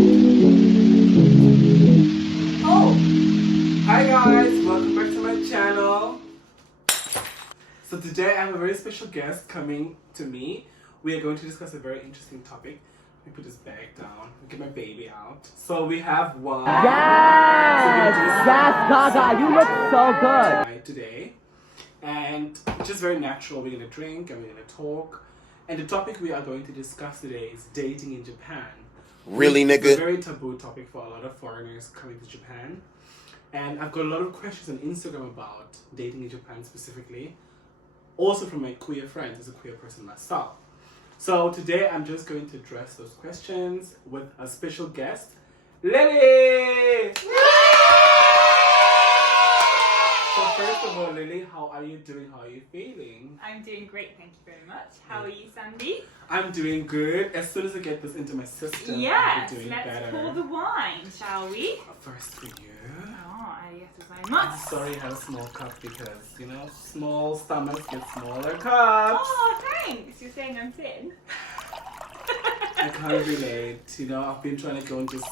Oh! Hi guys, welcome back to my channel. So today I have a very special guest coming to me. We are going to discuss a very interesting topic. Let me put this bag down, get my baby out. So we have one. Yes! Yes, Gaga, you look so good. Today. And just very natural, we're going to drink and we're going to talk. And the topic we are going to discuss today is dating in Japan. Really, It's nigga? a very taboo topic for a lot of foreigners coming to Japan. And I've got a lot of questions on Instagram about dating in Japan specifically. Also from my queer friends, as a queer person myself. So today I'm just going to address those questions with a special guest, Lily! So first of all, Lily, how are you doing? How are you feeling? I'm doing great, thank you very much. How are you, Sandy? I'm doing good. As soon as I get this into my system, Yes, I'll be doing let's better. pour the wine, shall we? First for you. Oh, arigatou I'm gozaimasu. sorry I have a small cup because, you know, small stomachs get smaller cups. Oh, thanks. You're saying I'm thin? I can't relate. You know, I've been trying to go on this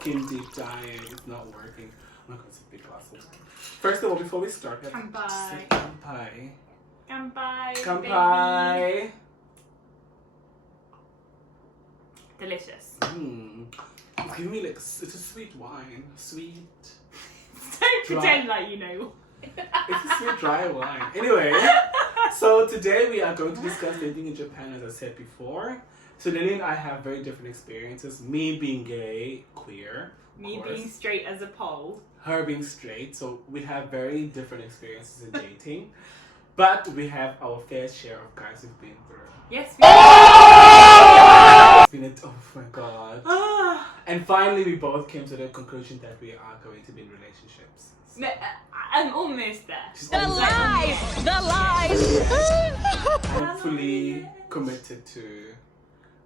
skin deep diet. It's not working. Oh my god, it's a big glass of wine. First of all, before we start, we have to Kanpai. say kanpai. Kanpai, baby. Kanpai. Delicious. It's giving me like, it's a sweet wine. Sweet. Don't Dry. pretend like you know. It's a sweet dry wine. Anyway, so today we are going to discuss dating in Japan, as I said before. So Lily and I have very different experiences. Me being gay, queer. of Me course. being straight as a pole. Her being straight. So we have very different experiences in dating. But we have our fair share of guys who've been through. Yes, It's been oh my god. Ah. And finally we both came to the conclusion that we are going to be in relationships. I'm almost there. She's The almost- lies! The lies! I'm fully committed to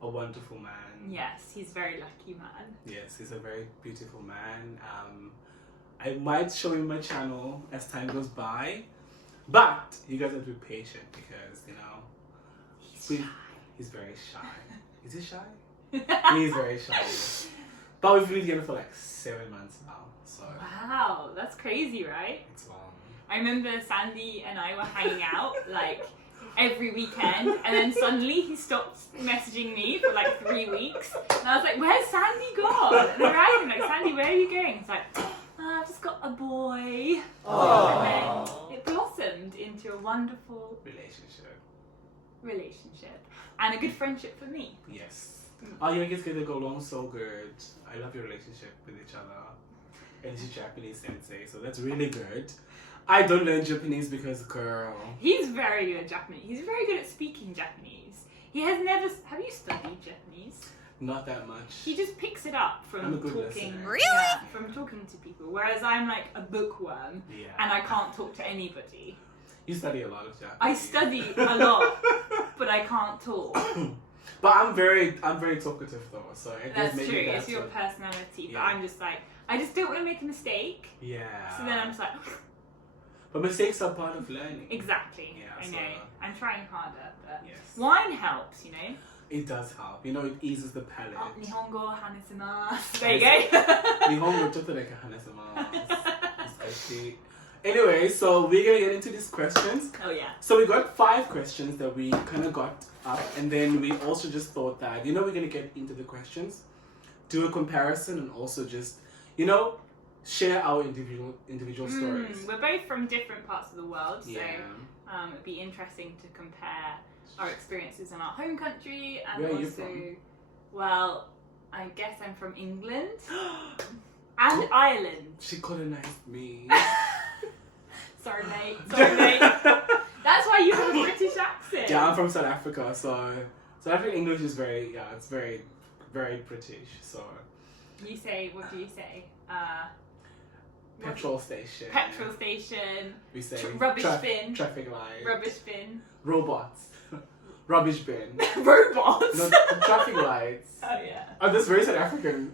a wonderful man. Yes, he's a very lucky man. Yes, he's a very beautiful man. I might show him my channel as time goes by, but you guys have to be patient because, you know, he's very shy. Is he shy? He's very shy. But we've been together for like 7 months now, so Wow, that's crazy, right? it's long. I remember Sandy and I were hanging out like every weekend, and then suddenly he stopped messaging me for like 3 weeks, and I was like, "Where's Sandy gone?" And I rang him like, "Sandy, where are you going?" He's like, "I've just got a boy." And then it blossomed into a wonderful relationship and a good friendship for me. Yes. Oh, you guys get to go along so good. I love your relationship with each other. And she's Japanese sensei, so that's really good. I don't learn Japanese because, girl. He's very good at Japanese. He's very good at speaking Japanese. He has never. Have you studied Japanese? Not that much. He just picks it up I'm a from good talking. listener. Yeah, from talking to people. Whereas I'm like a bookworm Yeah. and I can't talk to anybody. You study a lot of Japanese. I study a lot, but I can't talk. But I'm very talkative though, so I guess That's maybe true. that's It's your what- personality. But Yeah. I'm just like, I just don't want to make a mistake. Yeah. So then I'm just like, But mistakes are part of learning. exactly. Yeah, I so- know. I'm trying harder, but Yes. wine helps, you know. It does help. You know, it eases the palate. Oh, Nihongo hanesimasu. There you go. 日本語ちょっとだけ話せます。難しい。Anyway, so we're gonna get into these questions. Oh yeah. So we got 5 questions that we kind of got up, and then we also just thought that, you know, we're gonna get into the questions, do a comparison, and also just, you know, share our individual stories. We're both from different parts of the world, so Yeah. it'd be interesting to compare our experiences in our home country and Where are also, you from? well, I guess I'm from England and Ireland. She colonized me. Sorry, mate. Sorry, mate. That's why you have a British accent. Yeah, I'm from South Africa, so South African English is very, yeah, it's very, very British. So You say, what do you say? petrol station. Petrol station, We say rubbish bin. Traffic light. rubbish bin, Robots. Rubbish bin. robots. No, traffic lights. Oh yeah. Oh, that's very South African.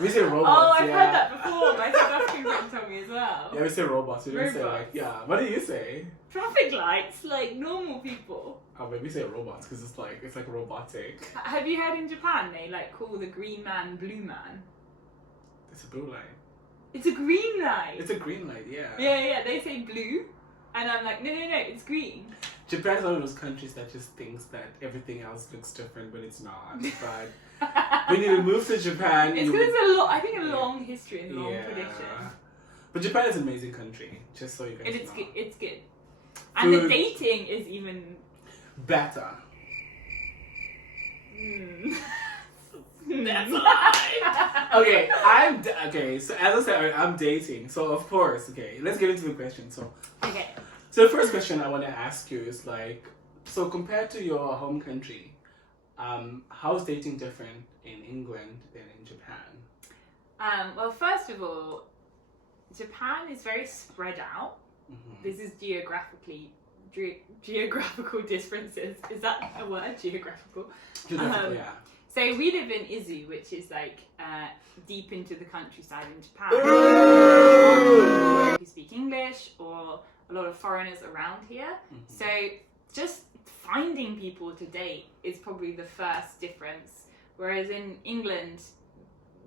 We say robots. Oh, I've yeah. heard that before. My South African friend told me as well. Yeah, we say robots. We don't say like, Robots. yeah. What do you say? Traffic lights, like normal people. Oh, but we say robots because it's like robotic. Have you heard in Japan they like call the green man blue man? It's a blue light. It's a green light. It's a green light, yeah. Yeah. They say blue, and I'm like, no, it's green. Japan's one of those countries that just thinks that everything else looks different, but it's not. But when you move to Japan, It's because it's a long history and long yeah. tradition. But Japan is an amazing country, just so you guys And it's know. good. It's good. And the Food. dating is even. Better. That's a lie. Okay, so as I said, I'm dating. So of course, okay, let's get into the question. So Okay. the first question I want to ask you is like, so compared to your home country, how is dating different in England than in Japan? Well, first of all, Japan is very spread out. Mhm. This is geographical differences. Is that a word? Geographical. Geographically, yeah. So we live in Izu, which is like deep into the countryside in Japan. You speak English, or a lot of foreigners around here. Mhm. So just finding people to date is probably the first difference. Whereas in England,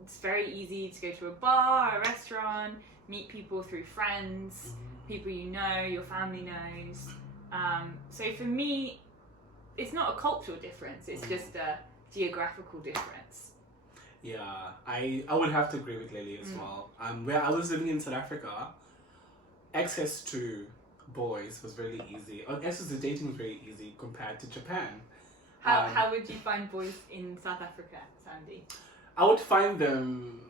it's very easy to go to a bar, a restaurant, meet people through friends, people you know, your family knows. So for me, it's not a cultural difference, it's just a geographical difference. Yeah, I would have to agree with Lily as well. Where I was living in South Africa, access to boys was really easy. Access to dating was very easy compared to Japan. How would you find boys in South Africa, Sandy? I would find them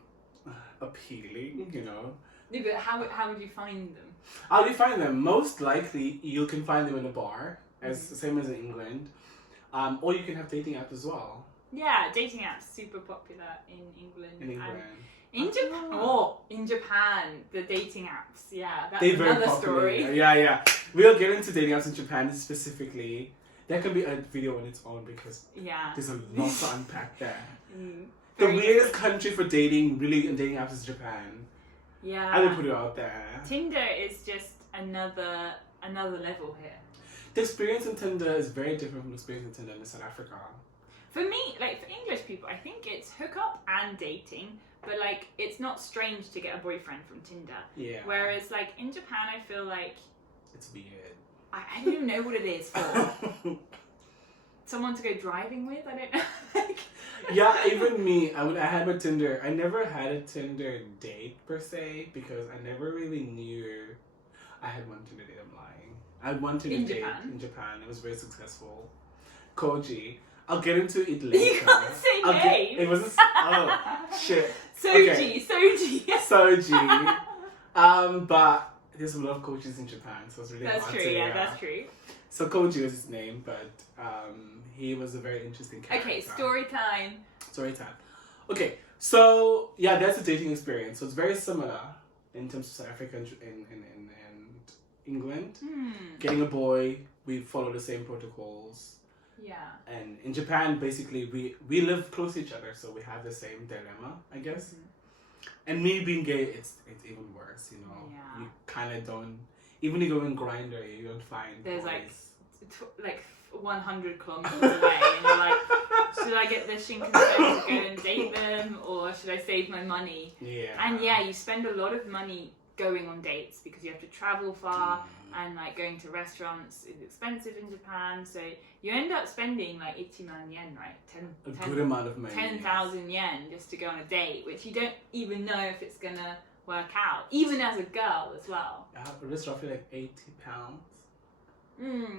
appealing, you know. No, but how would you find them? How do you find them? Most likely, you can find them in a bar, as the same as in England, or you can have dating apps as well. Yeah, dating apps super popular in England. In England, And in Japan, the dating apps. Yeah, that's they're very another popular. story. Yeah. We'll get into dating apps in Japan specifically. That can be a video on its own because Yeah. there's a lot to unpack there. Mm, The very- weirdest country for dating, really, in dating apps is Japan. Yeah. I would put it out there. Tinder is just another level here. The experience in Tinder is very different from the experience in Tinder in South Africa. For me, like for English people, I think it's hookup and dating, but like it's not strange to get a boyfriend from Tinder. Yeah. Whereas like in Japan, I feel like It's weird. I don't even know what it is for. Someone to go driving with? I don't know. Like, Yeah, even me, I had a Tinder. I never had a Tinder date per se because I never really knew I had one Tinder date. I'm lying. I had one Tinder In date Japan? in Japan. It was very successful. Koji. I'll get into it later. You can't say names. It wasn't. Oh shit. Soji. Soji. But there's a lot of coaches in Japan, so it's really That's hard true, to. yeah, that's true. So Koji was his name, but he was a very interesting character. Okay, story time. Story time. Okay, so yeah, that's a dating experience. So it's very similar in terms of South Africa and England. Getting a boy, we follow the same protocols. Yeah. And in Japan, basically, we live close to each other, so we have the same dilemma, I guess. Mm-hmm. And me being gay, it's even worse, you know. Yeah. You kind of don't. Even if you go in Grindr, you don't find. There's boys. like 100 kilometers away, and you're like, should I get the Shinkansen to go and date them, or should I save my money? Yeah. And yeah, you spend a lot of money going on dates because you have to travel far, and like going to restaurants is expensive in Japan, so you end up spending like 80 man yen, right? A good amount of money. 10,000 yen just to go on a date, which you don't even know if it's gonna work out, even as a girl as well. It's roughly like £80.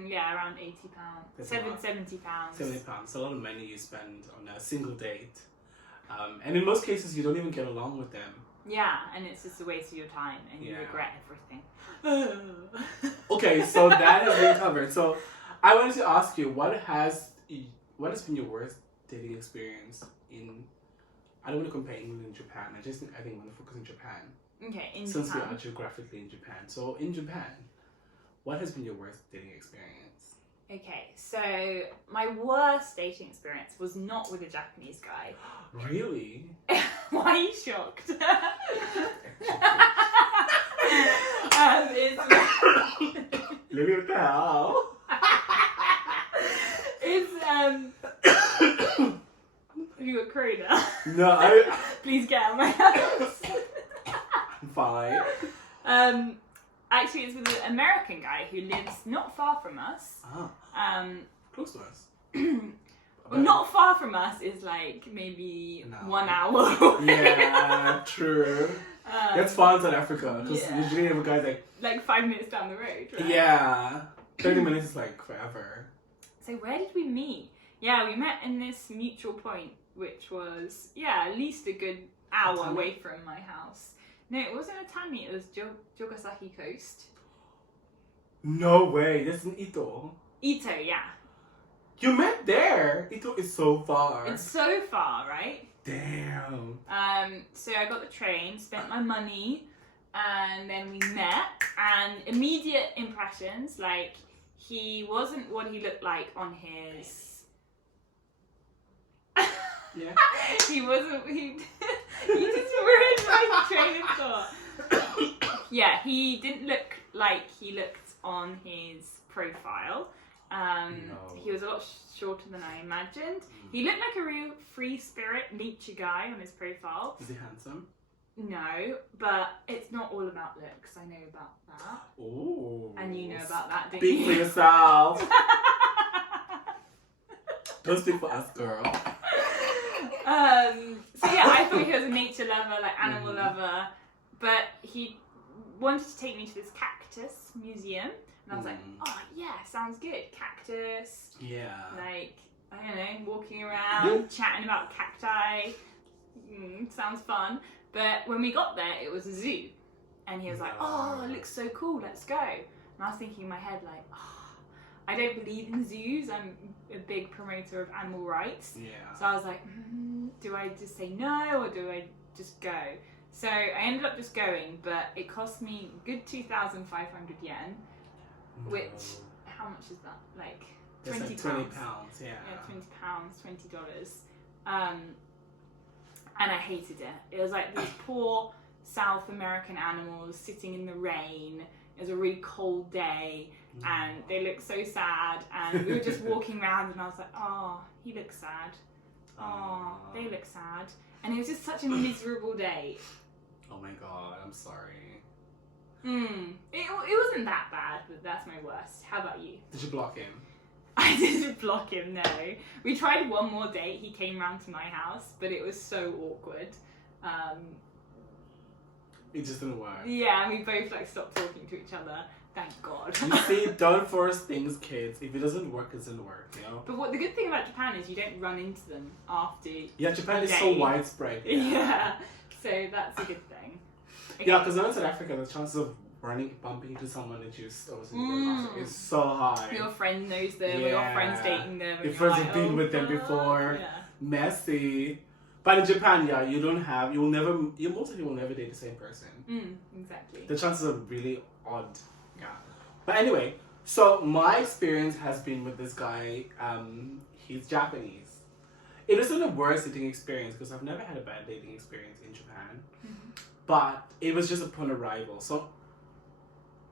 Yeah, around £80. That's a lot. £70. £70. It's a lot of money you spend on a single date. And in most cases, you don't even get along with them. Yeah, and it's just a waste of your time, and you Yeah. regret everything. Okay, so that has been covered. So I wanted to ask you, what has been your worst dating experience in? I don't want to compare England and Japan. I think I want to focus on Japan. Okay, in Since we Japan. are geographically in Japan. So in Japan, what has been your worst dating experience? Okay, so my worst dating experience was not with a Japanese guy. Really? Why are you shocked? Look at the hell. You got corona. No, Please get out of my house. Actually, it's with an American guy who lives not far from us. Close to us. Well, not far from us is like maybe No. 1 hour away. Yeah, true. That's far in South Africa because Yeah. usually every guy's like, Like 5 minutes down the road, right? yeah, 30 minutes is like forever. So where did we meet? Yeah, we met in this mutual point, which was, at least a good hour Atami? away from my house. No, it wasn't Atami, it was Jogasaki Coast. No way, that's in Ito. Ito, yeah. You met there. Ito is so far. It's so far, right? Damn. So I got the train, spent my money, and then we met, and immediate impressions, like, he wasn't what he looked like on his... Yeah. He wasn't... You just ruined my train of thought. Yeah, he didn't look like he looked on his profile. No. He was a lot shorter than I imagined. He looked like a real free spirit nature guy on his profile. Is he handsome? No, but it's not all about looks. I know about that. Ooh. And you know about that, don't Speak for you? yourself. Don't speak for us, girl. So yeah, I thought he was a nature lover, like animal lover, but he wanted to take me to this cactus museum, and I was like, oh yeah, sounds good, cactus, Yeah. like, I don't know, walking around, chatting about cacti, sounds fun. But when we got there, it was a zoo, and he was like, oh, it looks so cool, let's go. And I was thinking in my head, like, I don't believe in zoos, I'm a big promoter of animal rights. Yeah. So I was like, do I just say no or do I just go? So I ended up just going, but it cost me a good 2,500 yen, which, how much is that? Like It's 20 like 20 pounds. pounds, yeah. Yeah, $20, $20. And I hated it. It was like these poor South American animals sitting in the rain. It was a really cold day and they looked so sad, and we were just walking around and I was like, oh, he looks sad. Oh, they look sad. And it was just such a miserable day. Oh my god, I'm sorry. It wasn't that bad, but that's my worst. How about you? Did you block him? I didn't block him, no. We tried one more date. He came round to my house, but it was so awkward. It just didn't work. Yeah, and we both like stopped talking to each other. Thank God. You see, don't force things, kids. If it doesn't work, it doesn't work, you know? But the good thing about Japan is you don't run into them after. Yeah, Japan is a so day. widespread. Yeah, so that's a good thing. Okay. Yeah, because in South Africa, the chances of bumping into someone that you is so high. Your friend knows them, or your friend's dating them. and Your you're friends like, have been "Oh, with them fuck." before. Yeah. Messy. But in Japan, yeah, you most of you will never date the same person. Exactly. The chances are really odd. Yeah. But anyway, so my experience has been with this guy. He's Japanese. It isn't a worst dating experience because I've never had a bad dating experience in Japan. But it was just upon arrival. So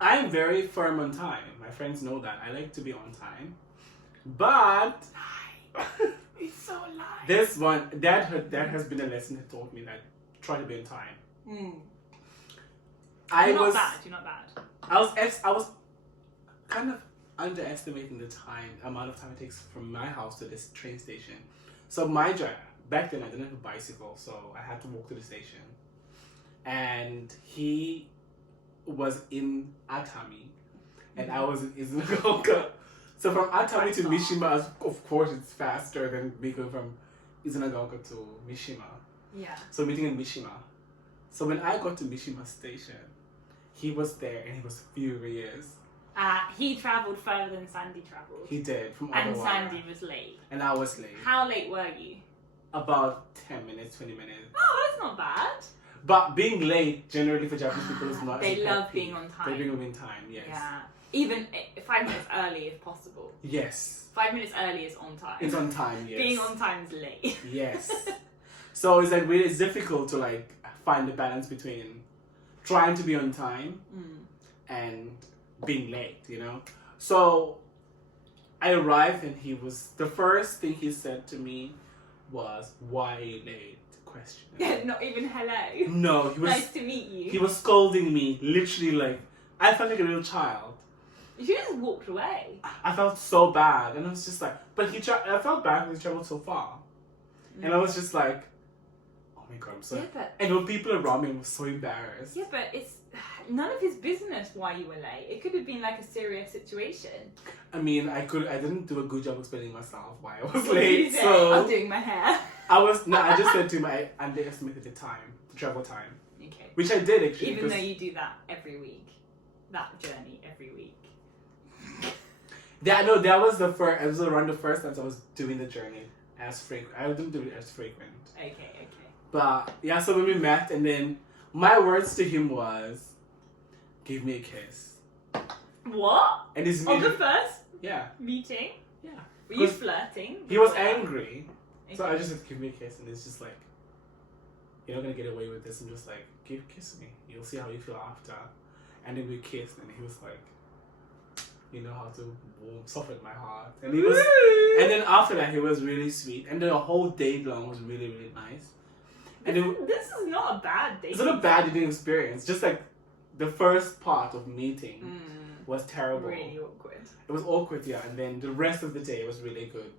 I am very firm on time. My friends know that. I like to be on time. But It's so light. this one, that has been a lesson that taught me that try to be on time. You're I not bad. I was kind of underestimating the amount of time it takes from my house to this train station. So my drive, back then I didn't have a bicycle, so I had to walk to the station. And he was in Atami, and I was in Izunagaoka. So from Atami to Mishima, of course it's faster than me going from Izunagaoka to Mishima. Yeah. So meeting in Mishima. So when I got to Mishima station, he was there and he was furious. He travelled further than Sandy travelled. He did, from And Ottawa. Sandy was late. And I was late. How late were you? About 10 minutes, 20 minutes. Oh, that's not bad. But being late, generally for Japanese people, is not. They a pet love peeve. being on time. They being on time, yes. Yeah. Even 5 minutes early if possible. Yes. 5 minutes early is on time. It's on time, yes. Being on time is late. Yes. So it's like really, it's difficult to like find the balance between trying to be on time and being late, you know? So I arrived and the first thing he said to me was, "Why are you late?" ? question. Not even hello. No, he was. Nice to meet you. He was scolding me, literally like I felt like a little child. You should have just walked away. I felt so bad, and I was just like, but I felt bad because he traveled so far, and I was just like, oh my god, I'm so. Yeah, but And when people around me were so embarrassed. yeah, but it's none of his business why you were late. It could have been like a serious situation. I mean, I didn't do a good job explaining myself why I was What did you late. say? So I'm doing my hair. I just said to him I underestimated the travel time, Okay. which I did actually. Even though because- you do that every week, that journey every week. that was the first. It was around the first time I was doing the journey as frequent. I didn't do it as frequent. Okay. But yeah, so when we met, and then my words to him was, "Give me a kiss." What? And his On the first yeah, meeting? yeah. Were you 'Cause flirting? He was before? angry, so I Okay. just said, "Give me a kiss," and it's just like, "You're not gonna get away with this." And just like, kiss me. You'll see how you feel after. And then we kissed, and he was like, "You know how to soften my heart." And he was, and then after that, he was really sweet, and the whole day long was really really nice. And This is not a bad date. it's not a bad dating experience. Just like the first part of meeting was terrible. Really awkward. It was awkward, yeah, and then the rest of the day was really good.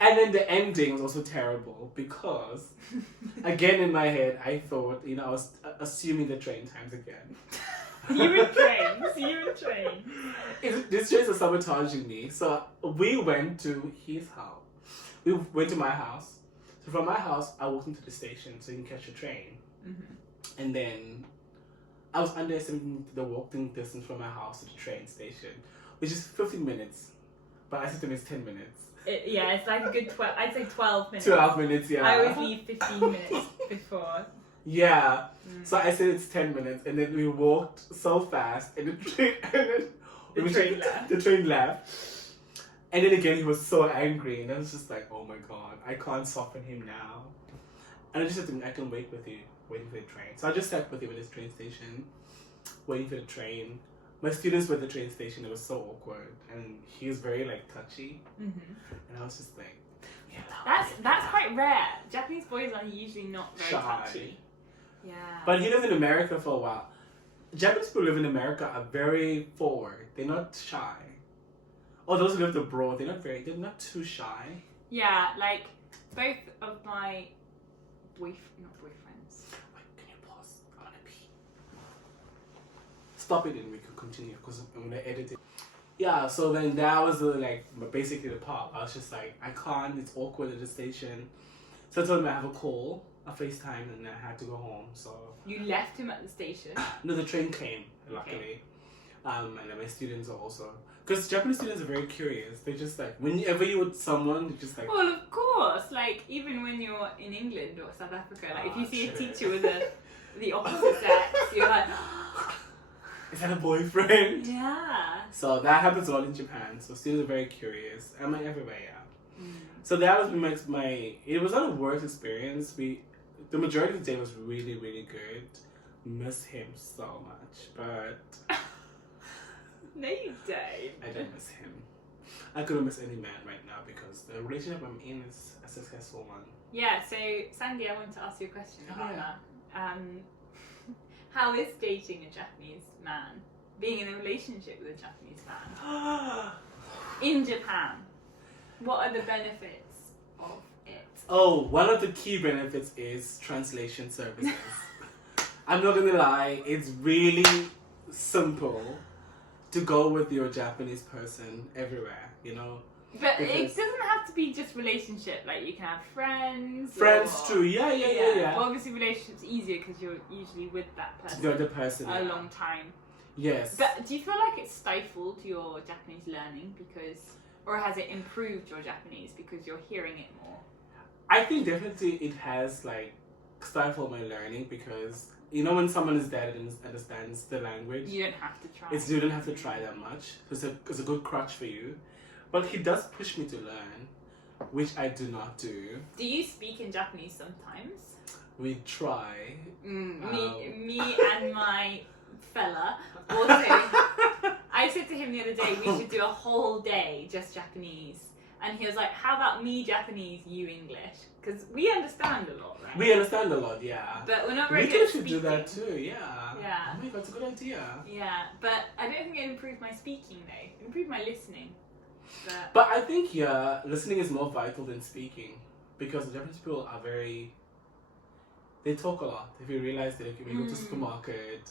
And then the ending was also terrible because, again in my head, I thought, I was assuming the train times again. You and trains. This trains are sabotaging me. So we went to his house. We went to my house. So from my house, I walked into the station so you can catch a train. Mm-hmm. And then I was underestimating the walking distance from my house to the train station, which is 15 minutes. But I said to him it's 10 minutes. It's like a good 12. I'd say 12 minutes. 12 minutes, yeah. I always leave 15 minutes before. Yeah. So I said it's 10 minutes, and then we walked so fast, and the train left. And then again, he was so angry, and I was just like, oh my god, I can't soften him now. And I just said to him, I can wait with you, waiting for the train. So I just sat with him at this train station, waiting for the train. My students were at the train station. It was so awkward, and he was very like touchy, and I was just like, That's quite rare. Japanese boys are usually not very Shy. touchy. Yeah. But he lived in America for a while. Japanese people who live in America are very forward. They're not shy. Or those who live abroad, they're not too shy. Yeah, like both of my not boyfriends. Wait, can you pause? I wanna pee. Stop it and we can continue because I'm gonna edit it. Yeah, so then that was basically the part. I was just like, I can't, it's awkward at the station. So I told him I have a call, a FaceTime, and I had to go home. So You left him at the station. no, the train came, luckily. And then my students are also, because Japanese students are very curious. They just like, whenever you're with someone, they just like, Well, of course. Like even when you're in England or South Africa, like if you see a true. teacher with the opposite sex, you're like, is that a boyfriend? yeah. So that happens a lot in Japan. So students are very curious. I mean, everywhere, yeah. So that was my. It was not a worst experience. The majority of the day was really, really good. Miss him so much, but No, you don't. I don't miss him. I couldn't miss any man right now because the relationship I'm in is a successful one. Yeah. So Sandy, I want to ask you a question about Yeah. that. How is dating a Japanese man? Being in a relationship with a Japanese man in Japan? What are the benefits of it? Oh, one of the key benefits is translation services. I'm not gonna lie, it's really simple to go with your Japanese person everywhere, But it Because- doesn't have to be just relationship. Like you can have friends. Friends or- too, yeah. Well, obviously, relationships easier because you're usually with that person The other person, a yeah. long time. Yes. But do you feel like it's stifled your Japanese learning or has it improved your Japanese because you're hearing it more? I think definitely it has stifled my learning because when someone is there and understands the language, You don't have to try. you don't have to try that much. It's a good crutch for you. But he does push me to learn, which I do not do. Do you speak in Japanese sometimes? We try. Me and my fella also. I said to him the other day we should do a whole day just Japanese, And he was like, how about me Japanese, you English? Because we understand a lot, right? We understand a lot, yeah. But we're not We very could good at actually do that speaking. too, yeah. Yeah. Oh my god, that's a good idea. Yeah, but I don't think it improved my speaking though. It improved my listening. But I think, yeah, listening is more vital than speaking. Because Japanese people are very... They talk a lot. If you realize that when you go to the supermarket,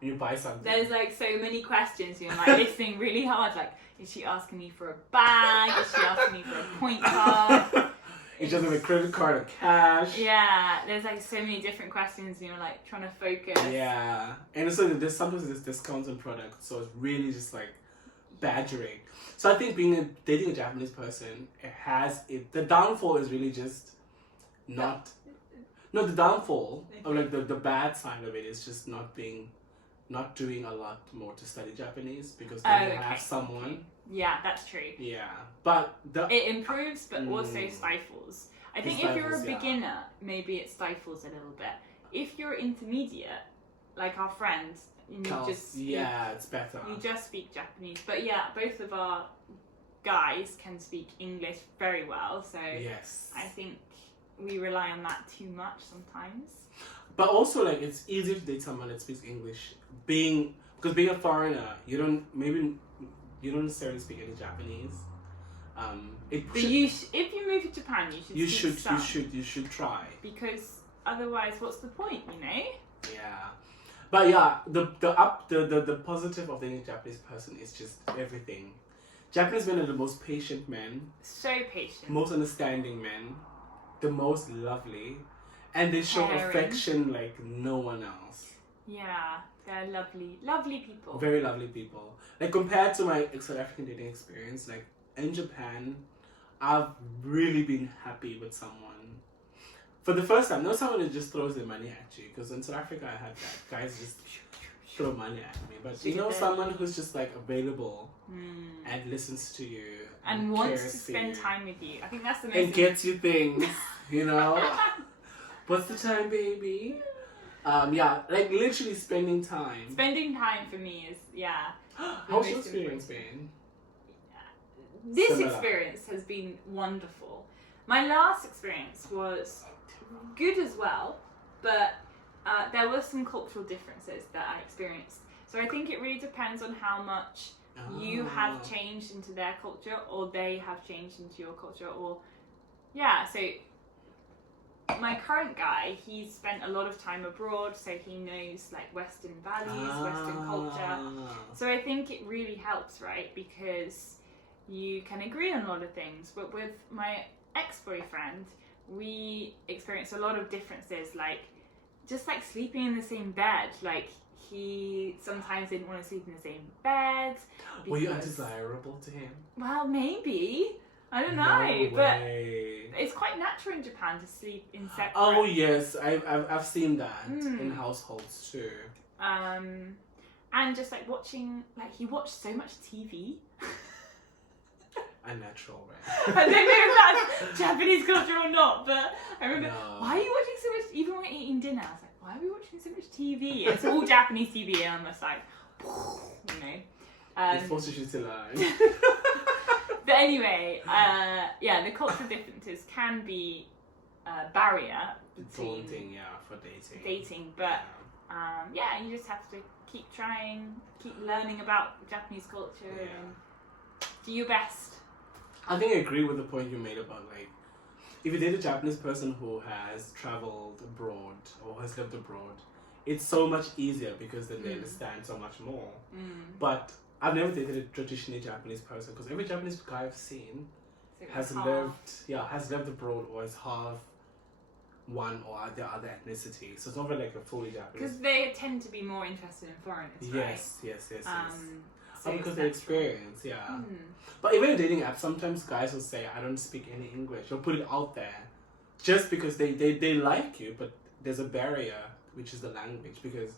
when you buy something... There's like so many questions. You're like listening really hard. Like, is she asking me for a bag? Is she asking me for a point card? It's just a credit card or cash. Yeah, there's like so many different questions. And you're like trying to focus. Yeah. And also there's sometimes there's discounts on products. So it's really just like badgering. So I think dating a Japanese person, the downfall is really just not... No, the downfall, or like the bad side of it is just not doing a lot more to study Japanese because then you have someone. Yeah, that's true. Yeah, but it improves, but also stifles. I think if you're a beginner, maybe it stifles a little bit. If you're intermediate, like our friends, it's better. You just speak Japanese, but yeah, both of our guys can speak English very well, so yes, I think we rely on that too much sometimes. But also, like, it's easier to date someone that speaks English. Because being a foreigner, you don't necessarily speak any Japanese. But if you move to Japan, you should try. Because otherwise, what's the point, you know? Yeah. But yeah, the positive of dating a Japanese person is just everything. Japanese men are the most patient men. So patient. Most understanding men. The most lovely. And they show Caring. affection like no one else. Yeah, they're lovely people. Very lovely people. Like compared to my South African dating experience, like in Japan, I've really been happy with someone. For the first time, not someone that just throws their money at you. Because in South Africa, I had that. Guys just throw money at me. But someone who's just like available and listens to you. And wants to spend time with you. I think that's the most and gets you things, you know? What's the time, baby? Yeah, like literally spending time. Spending time for me is, yeah. How's your experience been? This Similar. experience has been wonderful. My last experience was good as well, but there were some cultural differences that I experienced. So I think it really depends on how much you have changed into their culture or they have changed into your culture, or so my current guy, he's spent a lot of time abroad, so he knows like Western values, Western culture. So I think it really helps, right? Because you can agree on a lot of things. But with my ex-boyfriend, we experienced a lot of differences, like just like sleeping in the same bed. Like he sometimes didn't want to sleep in the same bed. Were you undesirable to him? Well, maybe. I don't know, but it's quite natural in Japan to sleep in separate. Oh yes, I've seen that in households too. And just like watching, like he watched so much TV. Unnatural, right? I don't know if that's Japanese culture or not, but I remember, No. why are you watching so much? Even when we're eating dinner, I was like, why are we watching so much TV? It's all Japanese TV, and I'm just like, you know. It forces you to learn. But anyway, the cultural differences can be a barrier between Daunting, for dating. But you just have to keep trying, keep learning about Japanese culture, and do your best. I think I agree with the point you made about like, if you date a Japanese person who has traveled abroad or has lived abroad, it's so much easier because then they understand so much more. But I've never dated a traditionally Japanese person because every Japanese guy I've seen has lived abroad or is half one or the other ethnicity. So it's not really like a fully Japanese. Because they tend to be more interested in foreigners, right? Yes. So because they experience, But even in dating apps, sometimes guys will say, I don't speak any English. They'll put it out there just because they like you, but there's a barrier, which is the language. Because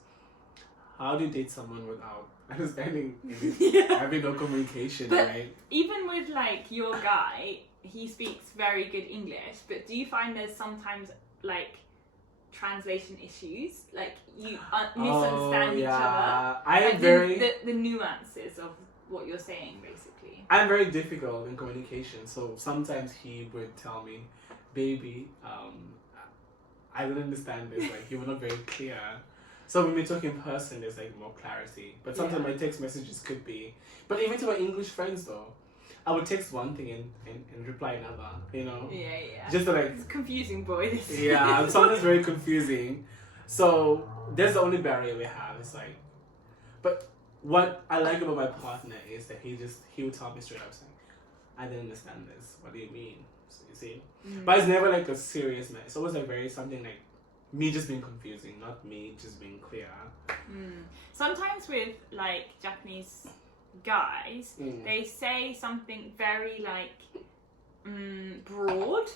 how do you date someone without understanding, having no communication, but right? Even with like your guy, he speaks very good English, but do you find there's sometimes like translation issues, like you misunderstand each other? I am very the nuances of what you're saying, basically. I'm very difficult in communication, so sometimes he would tell me, "Baby, I don't understand this. Like, you were not very clear." So when we talk in person, there's like more clarity. But sometimes my text messages could be. But even to my English friends, though, I would text one thing and reply another. You know. Yeah. Just to like. It's confusing, boys. Yeah, sometimes very confusing. So that's the only barrier we have. It's like, but what I like about my partner is that he would tell me straight up, saying, "I didn't understand this. What do you mean?" So, you see, but it's never like a serious man. It's always like very something like me just being confusing, not me just being clear. Sometimes with like Japanese guys, they say something very like broad,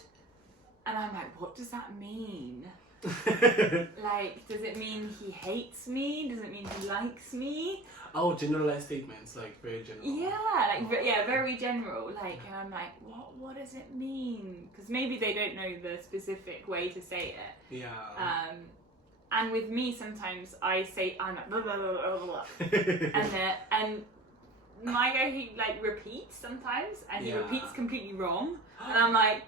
and I'm like, what does that mean? Like, does it mean he hates me? Does it mean he likes me? Oh, generalized statements, like very general. Yeah, like very general. Like, and I'm like, what does it mean? Because maybe they don't know the specific way to say it. Yeah. And with me, sometimes I say I'm like blah blah blah blah blah, and my guy, he like repeats sometimes, and he repeats completely wrong, and I'm like,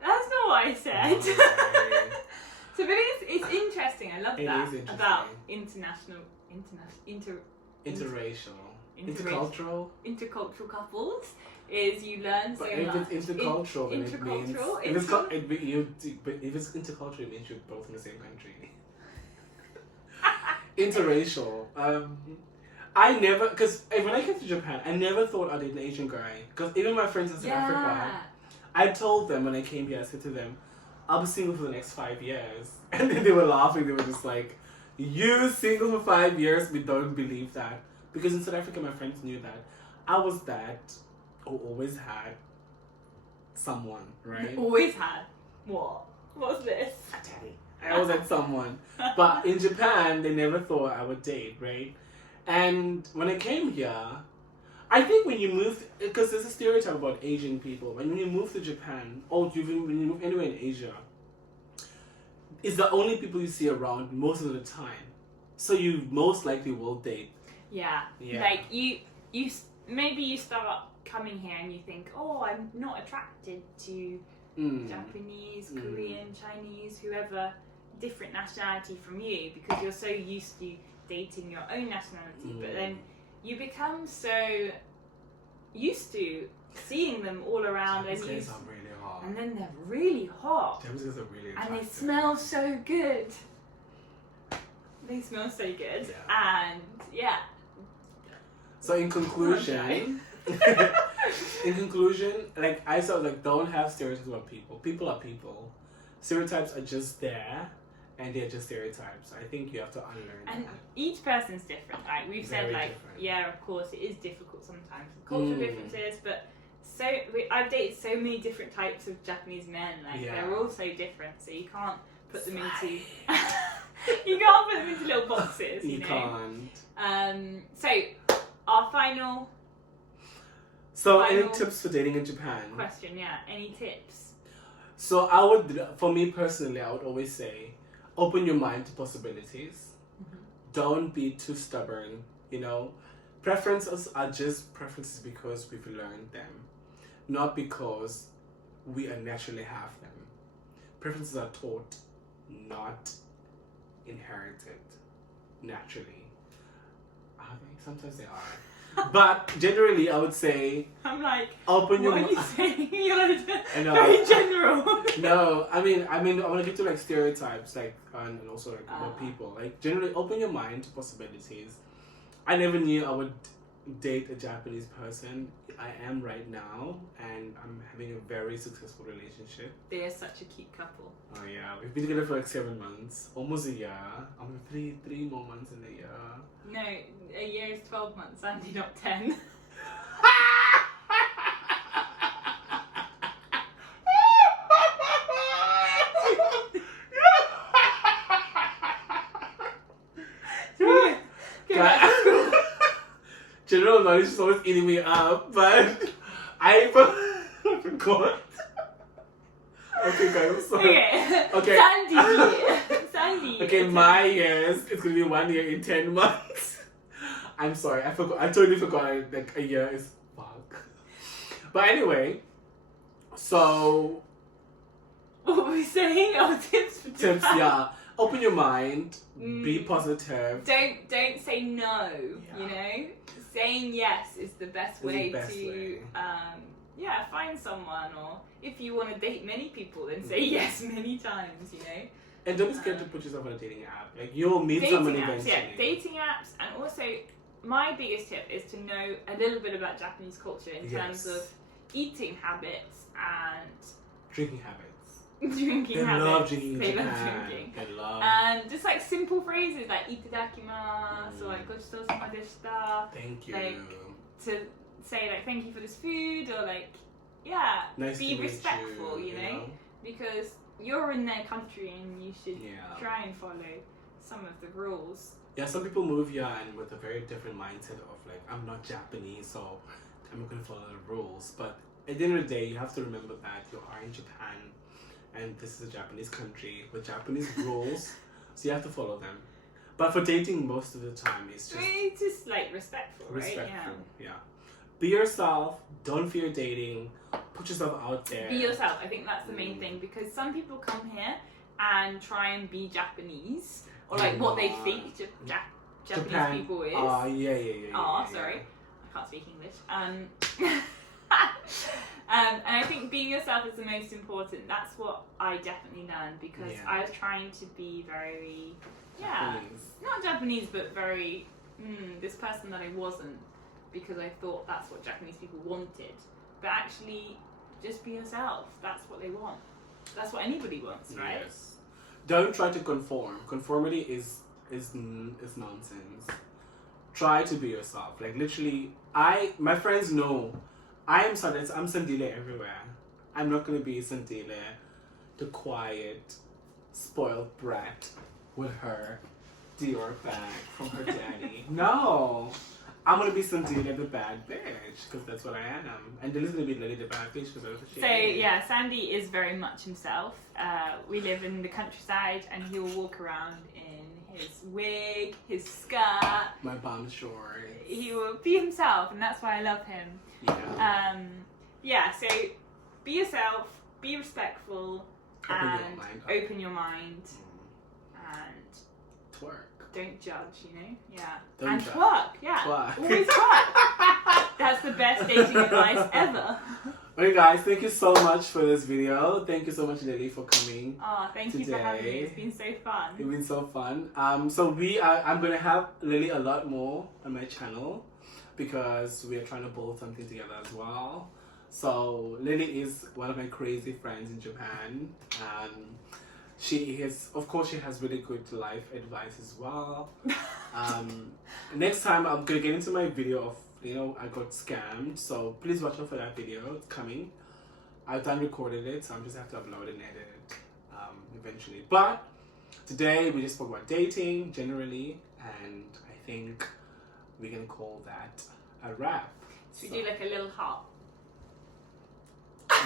that's not what I said. So, but it's interesting. I love that about intercultural couples. Is you learn so much. But if it's intercultural, then it means if it's intercultural, it means you're both in the same country. Interracial. I never, because when I came to Japan, I never thought I'd date an Asian guy. Because even my friends in South Africa, I told them when I came here, I said to them, I'll be single for the next 5 years. And then they were laughing. They were just like, you single for 5 years? We don't believe that. Because in South Africa, my friends knew that I was that who always had someone, right? Always had? What? What's this? I always had someone. But in Japan, they never thought I would date, right? And when I came here, I think when you move, because there's a stereotype about Asian people, when you move to Japan, or when you move anywhere in Asia, it's the only people you see around most of the time. So you most likely will date. Yeah. Like you maybe you start coming here and you think, oh, I'm not attracted to Japanese, Korean, Chinese, whoever, different nationality from you, because you're so used to dating your own nationality. But then you become so used to seeing them all around, and Japanese guys are really hot. And then they're really hot. Japanese guys are really attractive. And they smell so good. They smell so good. Yeah. And yeah. So in conclusion, like I said, like don't have stereotypes about people. People are people. Stereotypes are just there, and they're just stereotypes. I think you have to unlearn and that. Each person's different. Like we've said, Very like different. yeah, of course it is difficult sometimes with cultural differences, but I've dated so many different types of Japanese men. Like they're all so different, so you can't put them into you can't put them into little boxes. You know? Can't. So our final. Any tips for dating in Japan? Question, yeah. Any tips? So for me personally, I would always say, open your mind to possibilities. Don't be too stubborn. You know, preferences are just preferences because we've learned them, not because we naturally have them. Preferences are taught, not inherited naturally. Are they? Sometimes they are. But generally, I would say, I'm like, open your mind. What are you saying? You're like very general. No, I mean, I want to get to like stereotypes, like, and also like about people. Like, generally, open your mind to possibilities. I never knew I would date a Japanese person. I am right now, and I'm having a very successful relationship. They're such a cute couple. Oh yeah, we've been together for like 7 months, almost a year. I'm 3 more months in a year. No, a year is 12 months, Andy, not 10. General knowledge is always eating me up, but I forgot. Okay, guys, I'm sorry. Okay. Sandy. Okay, my years, it's gonna be 1 year in 10 months. I'm sorry, I forgot. I totally forgot. Like a year is fuck. But anyway, so What were we saying? Oh, tips for tips, Japan. yeah. Open your mind. Be Mm. positive. Don't say no. Yeah. You know, saying yes is the best Is the way best to way. find someone. Or if you want to date many people, then say yes many times. You know, And don't be scared to put yourself on a dating app. Like you'll meet someone dating apps. eventually. Yeah, dating apps, and also my biggest tip is to know a little bit about Japanese culture in terms Yes. of eating habits and Drinking habits. drinking They habits. love drinking in They Japan. love drinking. They love. And just like simple phrases like itadakimasu or like gochitosama deshita, Thank you. like, to say like thank you for this food, or like Nice be to meet respectful, you know? Because you're in their country and you should Yeah. try and follow some of the rules. Yeah, some people move here and with a very different mindset of like, I'm not Japanese, so I'm not gonna follow the rules. But at the end of the day, you have to remember that you are in Japan, and this is a Japanese country with Japanese rules, so you have to follow them. But for dating, most of the time, it's just It's just like respectful, right? respectful. Yeah. Be yourself. Don't fear dating. Put yourself out there. Be yourself. I think that's the main thing, because some people come here and try and be Japanese, or like what they think Japanese Japan. people is. Oh, yeah. Oh, yeah. sorry, I can't speak English. And I think being yourself is the most important. That's what I definitely learned, because Yeah. I was trying to be very, Japanese. not Japanese, but very this person that I wasn't, because I thought that's what Japanese people wanted. But actually, just be yourself. That's what they want. That's what anybody wants, right? Yes. Don't try to conform. Conformity is nonsense. Try to be yourself. Like literally, my friends know I'm Sandile everywhere. I'm not gonna be Sandile, the quiet, spoiled brat with her Dior bag from her daddy. No. I'm gonna be Sandile the bad bitch, because that's what I am. And Lily's gonna be Lily the bad bitch, because that's what she So is. yeah, Sandy is very much himself. We live in the countryside, and he will walk around in his wig, his skirt. My bomb shorts. He will be himself, and that's why I love him. Yeah. So be yourself, be respectful, Open your and mind up. open your mind, Mm. and Twerk. don't judge. You know, yeah, Don't and judge. twerk. Yeah, Twerk. always twerk. That's the best dating advice ever. Okay guys, thank you so much for this video. Thank you so much Lily for coming. Oh, thank you for having me. Today. It's been so fun. It's been so fun. I'm gonna have Lily a lot more on my channel, because we are trying to build something together as well. So Lily is one of my crazy friends in Japan. She has really good life advice as well. Next time I'm gonna get into my video of I got scammed, so please watch out for that video. It's coming. I've done recorded it, so I'm just have to upload and edit it eventually. But today we just spoke about dating generally, and I think we can call that a wrap. Should we do like a little heart?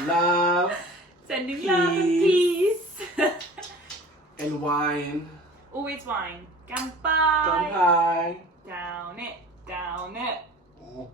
Love Sending love and peace. and wine. Always wine. Come Ganpai. high. Down it, down it. Oh.